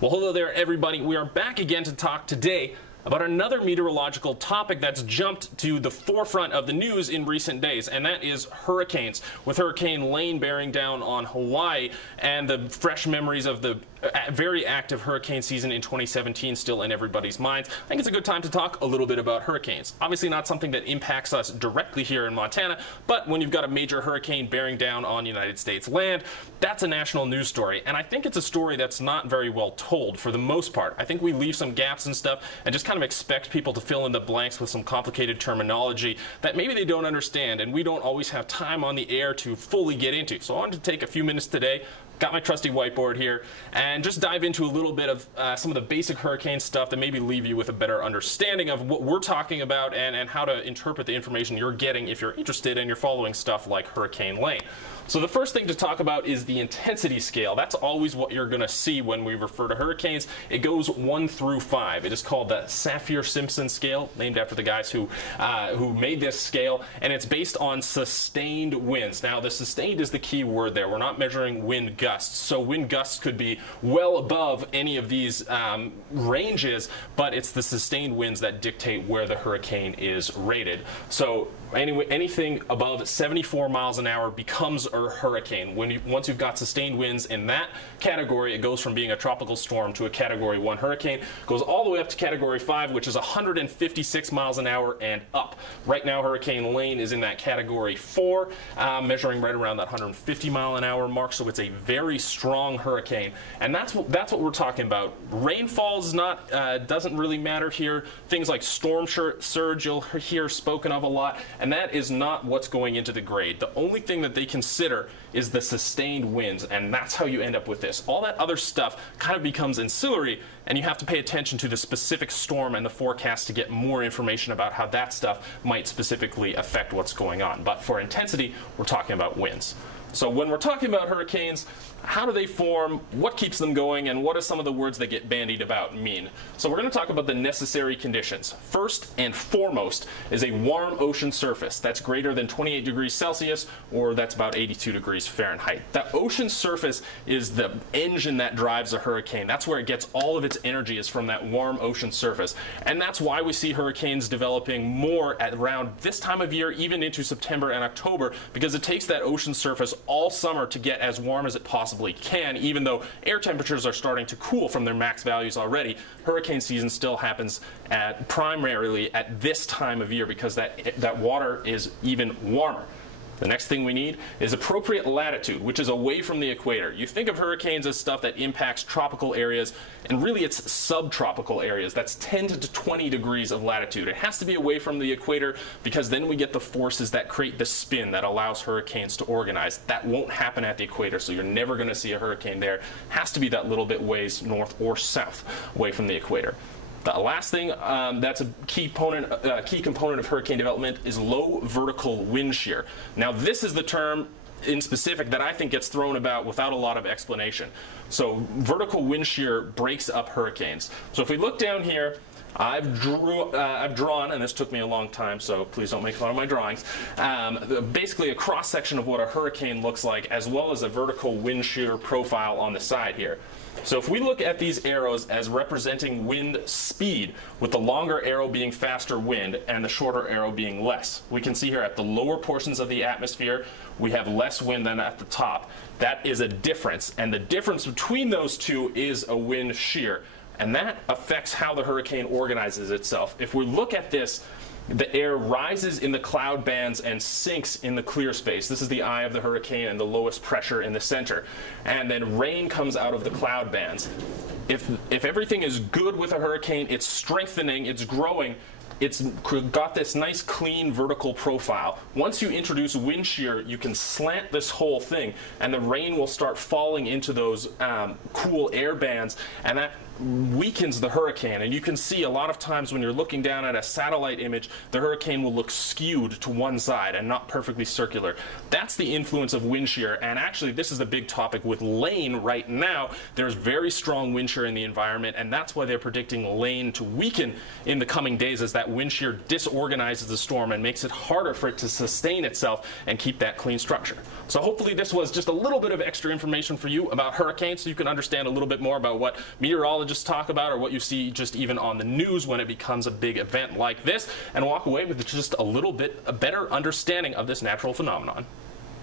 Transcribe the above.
Well, hello there, everybody. We are back again to talk today about another meteorological topic that's jumped to the forefront of the news in recent days, and that is hurricanes, with Hurricane Lane bearing down on Hawaii and the fresh memories of the very active hurricane season in 2017 still in everybody's minds. I think it's a good time to talk a little bit about hurricanes. Obviously not something that impacts us directly here in Montana, but when you've got a major hurricane bearing down on United States land, that's a national news story, and I think it's a story that's not very well told for the most part. I think we leave some gaps and stuff and just kind of expect people to fill in the blanks with some complicated terminology that maybe they don't understand, and we don't always have time on the air to fully get into. So I wanted to take a few minutes today, got my trusty whiteboard here, and just dive into a little bit of some of the basic hurricane stuff that maybe leave you with a better understanding of what we're talking about and how to interpret the information you're getting if you're interested and you're following stuff like Hurricane Lane. So the first thing to talk about is the intensity scale. That's always what you're going to see when we refer to hurricanes. It goes 1 through 5. It is called the Saffir-Simpson scale, named after the guys who made this scale, and it's based on sustained winds. Now, the sustained is the key word there. We're not measuring wind gusts, so wind gusts could be well above any of these ranges, but it's the sustained winds that dictate where the hurricane is rated. So anyway, anything above 74 miles an hour becomes a hurricane. Once you've got sustained winds in that category, it goes from being a tropical storm to a Category 1 hurricane. It goes all the way up to Category 5, which is 156 miles an hour and up. Right now, Hurricane Lane is in that Category 4, measuring right around that 150 mile an hour mark, so it's a very strong hurricane. And that's what we're talking about. Rainfall is not, doesn't really matter here. Things like storm surge you'll hear spoken of a lot, and that is not what's going into the grade. The only thing that they consider is the sustained winds, and that's how you end up with this. All that other stuff kind of becomes ancillary, and you have to pay attention to the specific storm and the forecast to get more information about how that stuff might specifically affect what's going on. But for intensity, we're talking about winds. So when we're talking about hurricanes, how do they form, what keeps them going, and what do some of the words that get bandied about mean? So we're going to talk about the necessary conditions. First and foremost is a warm ocean surface that's greater than 28 degrees Celsius, or that's about 82 degrees Fahrenheit. That ocean surface is the engine that drives a hurricane. That's where it gets all of its energy, is from that warm ocean surface. And that's why we see hurricanes developing more at around this time of year, even into September and October, because it takes that ocean surface all summer to get as warm as it possibly can. Even though air temperatures are starting to cool from their max values already, hurricane season still happens primarily at this time of year because that water is even warmer. The next thing we need is appropriate latitude, which is away from the equator. You think of hurricanes as stuff that impacts tropical areas, and really it's subtropical areas. That's 10 to 20 degrees of latitude. It has to be away from the equator because then we get the forces that create the spin that allows hurricanes to organize. That won't happen at the equator, so you're never going to see a hurricane there. It has to be that little bit ways north or south away from the equator. The last thing that's a key component of hurricane development is low vertical wind shear. Now, this is the term in specific that I think gets thrown about without a lot of explanation. So vertical wind shear breaks up hurricanes. So if we look down here, I've drawn, and this took me a long time, so please don't make fun of my drawings, basically a cross-section of what a hurricane looks like, as well as a vertical wind shear profile on the side here. So if we look at these arrows as representing wind speed, with the longer arrow being faster wind and the shorter arrow being less, we can see here at the lower portions of the atmosphere we have less wind than at the top. That is a difference, and the difference between those two is a wind shear, and that affects how the hurricane organizes itself. If we look at this, the air rises in the cloud bands and sinks in the clear space. This is the eye of the hurricane and the lowest pressure in the center. And then rain comes out of the cloud bands. If everything is good with a hurricane, it's strengthening, it's growing, it's got this nice clean vertical profile. Once you introduce wind shear, you can slant this whole thing, and the rain will start falling into those cool air bands, and that weakens the hurricane. And you can see a lot of times when you're looking down at a satellite image, the hurricane will look skewed to one side and not perfectly circular. That's the influence of wind shear, and actually this is a big topic with Lane right now. There's very strong wind shear in the environment, and that's why they're predicting Lane to weaken in the coming days as that that wind shear disorganizes the storm and makes it harder for it to sustain itself and keep that clean structure. So hopefully this was just a little bit of extra information for you about hurricanes, so you can understand a little bit more about what meteorologists talk about or what you see just even on the news when it becomes a big event like this, and walk away with just a little bit a better understanding of this natural phenomenon.